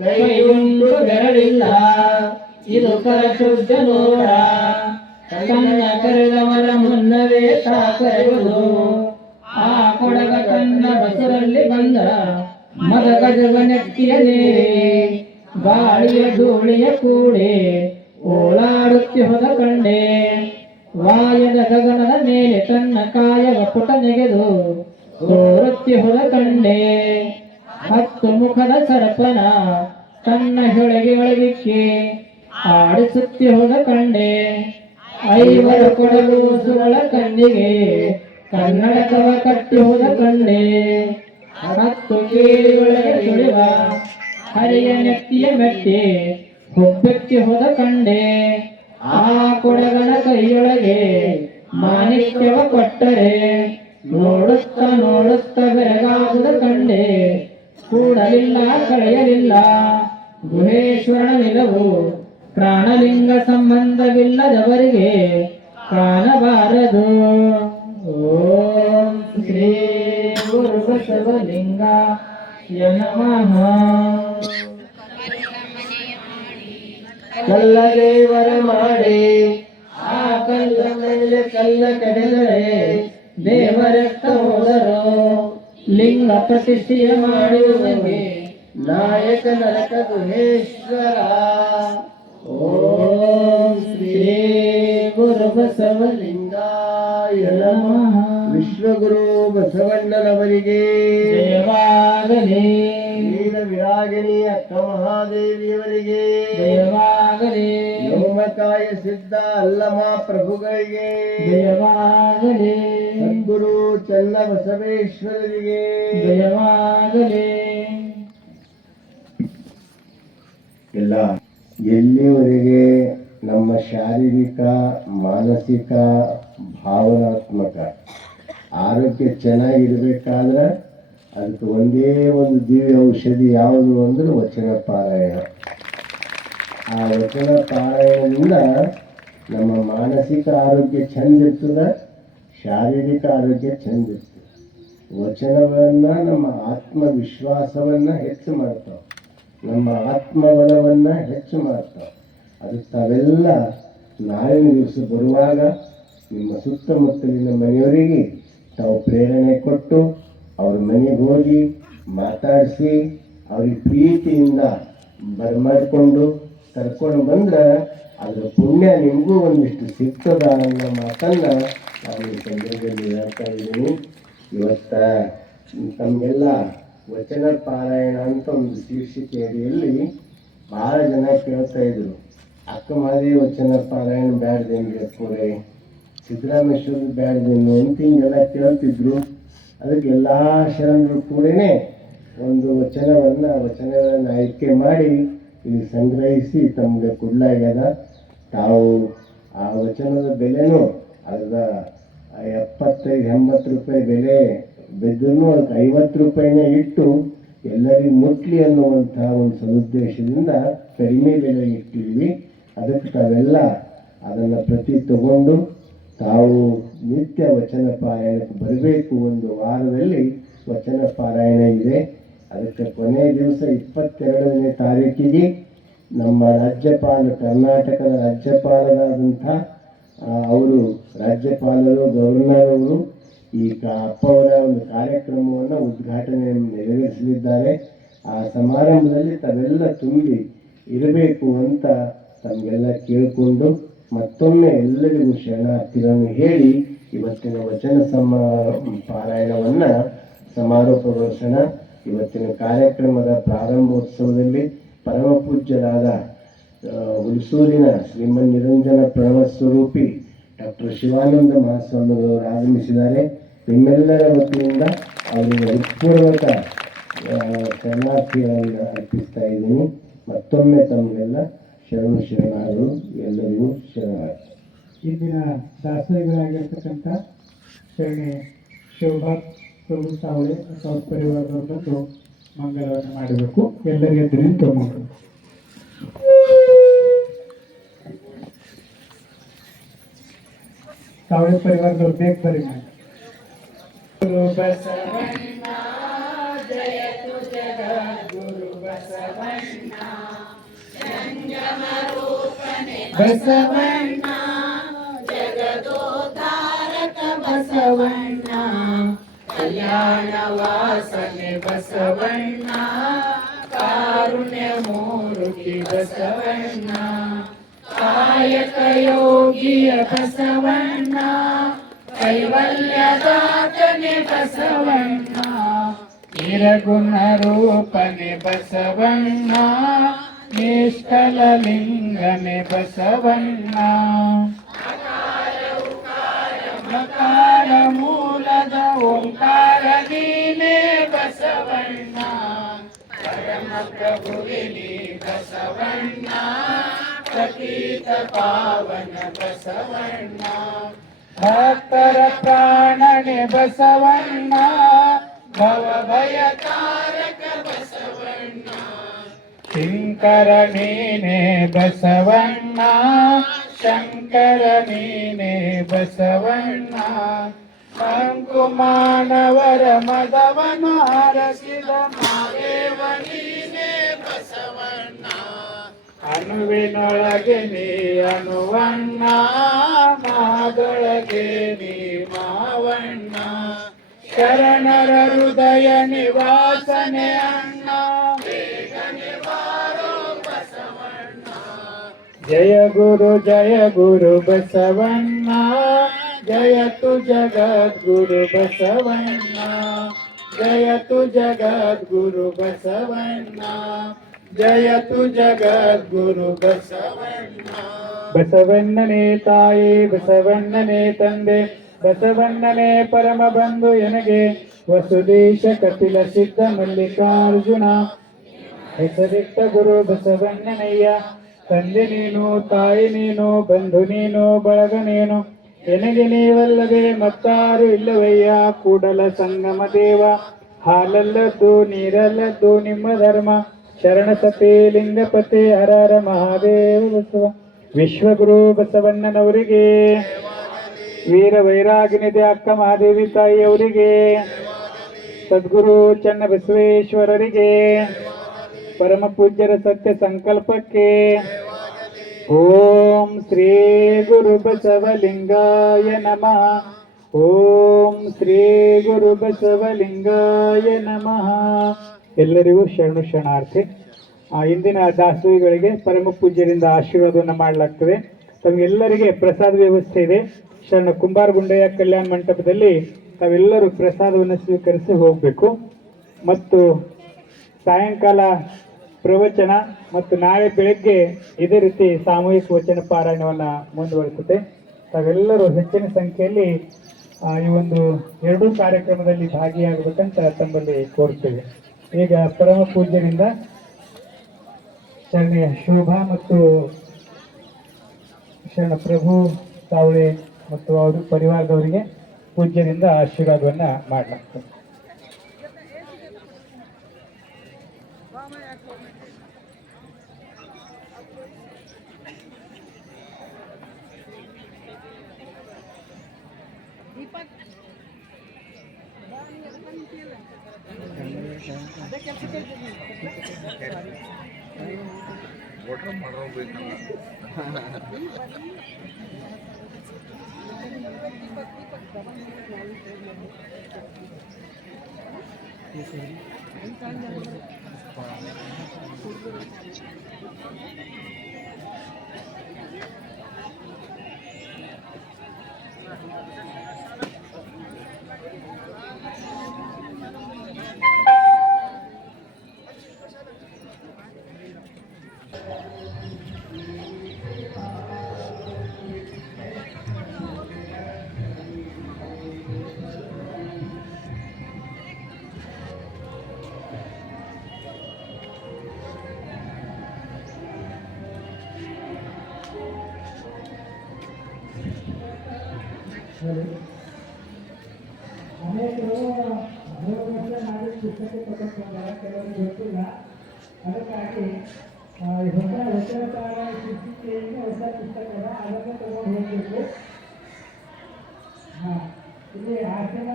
ಕೈಯುಂಟು ಬೆರಳಿಲ್ಲ ಇದು ಕರಶುದ್ಧ ನೋಡ ಕನ್ನ ಕರೆದವರ ಮುನ್ನವೇ ತಾ ಕರೆಯುವುದು ಆ ಕೊಡಗ ತನ್ನ ಬಸರಲ್ಲಿ ಬಂದ ಮದಗಜಗ ನೆತ್ತಿಯಲೇ ಗಾಳಿಯ ಧೂಳಿಯ ಕೂಡೆ ಓಲಾಡುತ್ತಿ ಹೋದ ಕಂಡೆ ವಾಯದ ಗಗನದ ಮೇಲೆ ತನ್ನ ಕಾಯವ ಪುಟ ನೆಗೆದು ತೋರುತ್ತಿ ಹೋದ ಕಂಡೆ 10 ಮುಖದ ಸರ್ಪನ ತನ್ನ ಹೊಳೆಗೆ ಒಳಗಿಕ್ಕಿ ಆಡಿಸುತ್ತಿ ಹೋದ ಕಂಡೆ 5 ಕೊಡಲು ಸುರಳ ಕಣ್ಣಿಗೆ ಕನ್ನಡಕವ ಕಟ್ಟಿ ಹೋದ ಕಂಡೆ 10 ಕೇಳಿಯೊಳಗೆ ಸುಳಿವ ಹರಿಯ ನೆತ್ತಿಯ ಮೆಟ್ಟಿ ಹುಬ್ಬೆತ್ತಿ ಹೋದ ಕಂಡೆ ಆ ಕೊಡಗನ ಕೈಯೊಳಗೆ ಮಾಣಿಕ್ಯವ ಕೊಟ್ಟರೆ ನೋಡುತ್ತ ನೋಡುತ್ತ ಬೆರಗಾಗುದ ಕಂಡೆ ಕೂಡಲಿಲ್ಲ ಕಳೆಯಲಿಲ್ಲ ಗುಹೇಶ್ವರನ ನಿಲವು ಪ್ರಾಣಲಿಂಗ ಸಂಬಂಧವಿಲ್ಲದವರಿಗೆ ಕಾಣಬಾರದು ಓಂ ಶ್ರೀ ಗುರು ಬಸವಲಿಂಗಾಯ ನಮಃ ಕಲ್ಲ ದೇವರ ಮಾಡಿ ಆ ಕಲ್ಲ ಮೇಲೆ ಕಲ್ಲ ಕಡೆದರೆ ದೇವರತ್ತ ಹೋದರು ಲಿಂಗ ಪ್ರತಿಷ್ಠೆಯ ಮಾಡುವುದಕ್ಕೆ ನಾಯಕ ನರಕ ಗುಹೇಶ್ವರ ಓಂ ಶ್ರೀ ಗುರು ಬಸವಲಿಂಗಾಯ ನಮಃ ವಿಶ್ವಗುರು ಬಸವಣ್ಣನವರಿಗೆ ಜಯವಾಗಲಿ ವಿರಾಗಿಣಿ ಅಕ್ಕ ಮಹಾದೇವಿಯವರಿಗೆ ಜಯವಾಗಲಿ ವ್ಯೋಮಕಾಯ ಸಿದ್ಧ ಅಲ್ಲಮ ಪ್ರಭುಗಳಿಗೆ ಜಯವಾಗಲಿ ಸದ್ಗುರು ಚನ್ನ ಬಸವೇಶ್ವರರಿಗೆ ಜಯವಾಗಲಿ ಎಲ್ಲ ಎಲ್ಲಿವರೆಗೆ ನಮ್ಮ ಶಾರೀರಿಕ ಮಾನಸಿಕ ಭಾವನಾತ್ಮಕ ಆರೋಗ್ಯ ಚೆನ್ನಾಗಿರ್ಬೇಕಾದ್ರೆ ಅದಕ್ಕೆ ಒಂದೇ ಒಂದು ದಿವ್ಯ ಔಷಧಿ ಯಾವುದು ಅಂದ್ರೆ ವಚನ ಪಾರಾಯಣ. ಆ ವಚನ ಪಾರಾಯಣದಿಂದ ನಮ್ಮ ಮಾನಸಿಕ ಆರೋಗ್ಯ ಚಂದ ಇರ್ತದೆ, ಶಾರೀರಿಕ ಆರೋಗ್ಯ ಚಂದ ಇರ್ತದೆ. ವಚನವನ್ನು ನಮ್ಮ ಆತ್ಮವಿಶ್ವಾಸವನ್ನು ಹೆಚ್ಚು ಮಾಡ್ತಾವೆ, ನಮ್ಮ ಆತ್ಮಬಲವನ್ನು ಹೆಚ್ಚು ಮಾಡ್ತಾವೆ. ಅದು ತಾವೆಲ್ಲ ನಾಳಿನ ದಿವಸ ಬರುವಾಗ ನಿಮ್ಮ ಸುತ್ತಮುತ್ತಲಿನ ಮನೆಯವರಿಗೆ ತಾವು ಪ್ರೇರಣೆ ಕೊಟ್ಟು ಅವ್ರ ಮನೆಗೆ ಹೋಗಿ ಮಾತಾಡಿಸಿ ಅವ್ರಿಗೆ ಪ್ರೀತಿಯಿಂದ ಬರಮಾಡಿಕೊಂಡು ಕರ್ಕೊಂಡು ಬಂದ್ರೆ ಅದರ ಪುಣ್ಯ ನಿಮಗೂ ಒಂದಿಷ್ಟು ಸಿಗ್ತದ ಅನ್ನೋ ಮಾತನ್ನು ನಾನು ಈ ಸಂದರ್ಭದಲ್ಲಿ ಹೇಳ್ತಾ ಇದ್ದೀನಿ. ಇವತ್ತು ತಮಗೆಲ್ಲ ವಚನ ಪಾರಾಯಣ ಅಂತ ಒಂದು ಶೀರ್ಷಿಕೆ ಅಡಿಯಲ್ಲಿ ಭಾಳ ಜನ ಕೇಳ್ತಾ ಇದ್ರು, ಅಕ್ಕ ಮಾದಿ ವಚನ ಪಾರಾಯಣ ಬ್ಯಾಡ್ದೇನ್ರಿ ಅಪ್ಪರೇ, ಸಿದ್ದರಾಮೇಶ್ವರ ಬ್ಯಾಡ್ದೇನು ಅಂತ ಹಿಂಗೆಲ್ಲ ಕೇಳ್ತಿದ್ರು. ಅದಕ್ಕೆ ಎಲ್ಲ ಶರಣರು ಕೂಡನೇ ಒಂದು ವಚನಗಳನ್ನು ಆಯ್ಕೆ ಮಾಡಿ ಇಲ್ಲಿ ಸಂಗ್ರಹಿಸಿ ತಮಗೆ ಕೊಡಲಾಗ್ಯದ. ತಾವು ಆ ವಚನದ ಬೆಲೆನೂ ಅದರ 75-80 ರೂಪಾಯಿ ಬೆಲೆ ಬಿದ್ದರೂ ಅದಕ್ಕೆ 50 ರೂಪಾಯಿನೇ ಇಟ್ಟು ಎಲ್ಲರಿಗೂ ಮುಟ್ಲಿ ಅನ್ನುವಂಥ ಒಂದು ಸದುದ್ದೇಶದಿಂದ ಕಡಿಮೆ ಬೆಲೆ ಇಟ್ಟಿದ್ವಿ. ಅದಕ್ಕೆ ತಾವೆಲ್ಲ ಅದನ್ನು ಪ್ರತಿ ತಗೊಂಡು ತಾವು ನಿತ್ಯ ವಚನ ಪಾರಾಯಣಕ್ಕೆ ಬರಬೇಕು. ಒಂದು ವಾರದಲ್ಲಿ ವಚನ ಪಾರಾಯಣ ಇದೆ. ಅದಕ್ಕೆ ಕೊನೆಯ ದಿವಸ 22ನೇ ತಾರೀಕಿಗೆ ನಮ್ಮ ಕರ್ನಾಟಕದ ರಾಜ್ಯಪಾಲರಾದಂಥ ಅವರು ರಾಜ್ಯಪಾಲರು ಗವರ್ನರ್ ಅವರು ಈ ಅಪ್ಪವರ ಒಂದು ಕಾರ್ಯಕ್ರಮವನ್ನು ಉದ್ಘಾಟನೆ ನೆರವೇರಿಸಲಿದ್ದಾರೆ. ಆ ಸಮಾರಂಭದಲ್ಲಿ ತಾವೆಲ್ಲ ತುಂಬಿ ಇರಬೇಕು ಅಂತ ತಮಗೆಲ್ಲ ಕೇಳಿಕೊಂಡು ಮತ್ತೊಮ್ಮೆ ಎಲ್ಲರಿಗೂ ಶರಣಾರ್ಥಿಗಳನ್ನು ಹೇಳಿ ಇವತ್ತಿನ ವಚನ ಪಾರಾಯಣವನ್ನು ಸಮಾರೋಪಗೊಳಿಸೋಣ. ಇವತ್ತಿನ ಕಾರ್ಯಕ್ರಮದ ಪ್ರಾರಂಭೋತ್ಸವದಲ್ಲಿ ಪರಮ ಪೂಜ್ಯರಾದ ಹುಣಸೂರಿನ ಶ್ರೀಮನ್ ನಿರಂಜನ ಪ್ರಣವ ಸ್ವರೂಪಿ ಡಾಕ್ಟರ್ ಶಿವಾನಂದ ಮಹಾಸ್ವಾಮಿಗಳು ಆಗಮಿಸಿದ್ದಾರೆ. ನಿಮ್ಮೆಲ್ಲರ ವತಿಯಿಂದ ಅವರಿಗೆ ಹೃತ್ಪೂರ್ವಕ ಶರಣಾರ್ಥಿಗಳನ್ನು ಅರ್ಪಿಸ್ತಾ ಇದ್ದೀನಿ. ಮತ್ತೊಮ್ಮೆ ತಮಗೆಲ್ಲ ಶರಣಾದರು, ಎಲ್ಲರಿಗೂ ಶರಣಾರ್ಥಿ. ಇಂದಿನ ದಾಸರಿಗಳಾಗಿರ್ತಕ್ಕಂಥ ಶರಣೆ ಶಿವಭಾತ್ ಪ್ರಭು ಸಾವಳೆ ಅಥವಾ ಪರಿವಾರದವರು ಬಂದು ಮಂಗಲವನ್ನು ಮಾಡಬೇಕು. ಎಲ್ಲರಿಗೆ ಎದ್ದು ನಿಂತು ಮಂಗಲ. ಸಾವಳೆ ಪರಿವಾರದವ್ರು ಬೇಗ ಬರಿ ಮಾಡಿ. ಗುರು ಬಸವಣ್ಣ ಜಯತು ಜಗದ್ಗುರು ಬಸವಣ್ಣ ಬಸವಣ್ಣ ಜಗದೋದ್ಧಾರಕ ಬಸವಣ್ಣ ಕಲ್ಯಾಣ ವಾಸನೆ ಬಸವಣ್ಣ ಕಾರುಣ್ಯ ಮೂರ್ತಿ ಬಸವಣ್ಣ ಕಾಯಕ ಯೋಗಿಯ ಬಸವಣ್ಣ ಕೈವಲ್ಯದಾತನೆ ಬಸವಣ್ಣ ನಿರ್ಗುಣ ರೂಪನೆ ಬಸವಣ್ಣ ನಿಷ್ಕಲ ಲಿಂಗನೆ ಬಸವಣ್ಣ ಮಕಾರ ಮೂಲದ ಓಂಕಾರ ನೀನೆ ಬಸವಣ್ಣ ಪರಮ ಪ್ರಭುವಿನಿ ಬಸವಣ್ಣ ಪತಿತ ಪಾವನ ಬಸವಣ್ಣ ಭಕ್ತರ ಪ್ರಾಣನೆ ಬಸವಣ್ಣ ಭವ ಭಯಕಾರಕ ಬಸವಣ್ಣ ಶಂಕರ ನೀನೆ ಬಸವಣ್ಣ ಶಂಕರ ನೀನೆ ಬಸವಣ್ಣ ಮಂಕು ಮಾನವರ ಮದವನು ಹರಸಿದ ಮಾದೇವ ನೀನೆ ಬಸವಣ್ಣ ಅಣುವಿನೊಳಗೆ ನೀ ಅಣುವಣ್ಣ ಮಾದೊಳಗೆ ನೀ ಮಾವಣ್ಣ ಶರಣರ ಹೃದಯ ನಿವಾಸನೆ ಅಣ್ಣ ಬೇಗನೆ ಬಾರೋ ಬಸವಣ್ಣ ಜಯ ಗುರು ಬಸವಣ್ಣ ಜಯತು ಜಗದ್ಗುರು ಬಸವಣ್ಣ ಜಯತು ಜಗದ್ಗುರು ಬಸವಣ್ಣ ಜಯತು ಜಗದ್ಗುರು ಬಸವಣ್ಣ ಬಸವಣ್ಣನೇ ತಾಯಿ ಬಸವಣ್ಣನೇ ತಂದೆ ಬಸವಣ್ಣನೇ ಪರಮ ಬಂಧು ಎನಗೆ ವಸುದೇಶ ಕಪಿಲ ಸಿದ್ಧ ಮಲ್ಲಿಕಾರ್ಜುನ ಹೆಸರಿಟ್ಟ ಗುರು ಬಸವಣ್ಣನಯ್ಯ ತಂದೆ ನೀನು ತಾಯಿ ನೀನು ಬಂಧು ನೀನು ಬಳಗ ನೀನು ಎನಗೆ ನೀವಲ್ಲದೆ ಮತ್ತಾರು ಇಲ್ಲವಯ್ಯ ಕೂಡಲ ಸಂಗಮ ದೇವ ಹಾಲಲ್ಲದ್ದು ನೀರಲ್ಲದ್ದು ನಿಮ್ಮ ಧರ್ಮ ಶರಣಸತಿ ಲಿಂಗಪತಿ ಹರ ಹರ ಮಹಾದೇವ ಬಸವ ವಿಶ್ವಗುರು ಬಸವಣ್ಣನವರಿಗೆ ವೀರ ವೈರಾಗಿನಿದೆ ಅಕ್ಕ ಮಹಾದೇವಿ ತಾಯಿಯವರಿಗೆ ಸದ್ಗುರು ಚನ್ನ ಬಸವೇಶ್ವರರಿಗೆ ಪರಮ ಪೂಜ್ಯರ ಸತ್ಯ ಸಂಕಲ್ಪಕ್ಕೆ ಓಂ ಶ್ರೀ ಗುರು ಬಸವಲಿಂಗಾಯ ನಮಃ ಓಂ ಶ್ರೀ ಗುರು ಬಸವಲಿಂಗಾಯ ನಮಃ ಎಲ್ಲರಿಗೂ ಶರಣು ಶರಣಾರ್ಥಿ ಇಂದಿನ ದಾಸೋಹಿಗಳಿಗೆ ಪರಮ ಪೂಜ್ಯರಿಂದ ಆಶೀರ್ವಾದವನ್ನು ಮಾಡಲಾಗ್ತದೆ ತಮಗೆಲ್ಲರಿಗೆ ಪ್ರಸಾದ ವ್ಯವಸ್ಥೆ ಇದೆ ಶರಣ ಕುಂಬಾರಗುಂಡೆಯ ಕಲ್ಯಾಣ ಮಂಟಪದಲ್ಲಿ ತಾವೆಲ್ಲರೂ ಪ್ರಸಾದವನ್ನು ಸ್ವೀಕರಿಸಿ ಹೋಗಬೇಕು ಮತ್ತು ಸಾಯಂಕಾಲ ಪ್ರವಚನ ಮತ್ತು ನಾಳೆ ಬೆಳಗ್ಗೆ ಇದೇ ರೀತಿ ಸಾಮೂಹಿಕ ವಚನ ಪಾರಾಯಣವನ್ನು ಮುಂದುವರಿಸುತ್ತೆ ತಾವೆಲ್ಲರೂ ಹೆಚ್ಚಿನ ಸಂಖ್ಯೆಯಲ್ಲಿ ಈ ಒಂದು ಎರಡೂ ಕಾರ್ಯಕ್ರಮದಲ್ಲಿ ಭಾಗಿಯಾಗಬೇಕಂತ ತಮ್ಮಲ್ಲಿ ಕೋರ್ತೇವೆ ಈಗ ಪರಮ ಪೂಜ್ಯರಿಂದ ಶರಣ ಶೋಭಾ ಮತ್ತು ಶರಣ ಪ್ರಭು ತಾವಳೆ ಮತ್ತು ಅವರು ಪರಿವಾರದವರಿಗೆ ಪೂಜ್ಯರಿಂದ ಆಶೀರ್ವಾದವನ್ನ ಮಾಡಲಾಗ್ತದೆ. ಅನೇಕರು ಮಾಡಿ ಪುಸ್ತಕ ತಗೊಂಡ್ಬಂದಾರ, ಕೆಲವರು ಗೊತ್ತಿಲ್ಲ. ಅದಕ್ಕಾಗಿ ಹೊಸ ವಚನಕಾರ ಸೃಷ್ಟಿಕೆಯಿಂದ ಹೊಸ ಪುಸ್ತಕದ ಅದನ್ನು ತಗೊಂಡು ಹೋಗಬೇಕು. ಇಲ್ಲಿ ಆಶ್ರಮ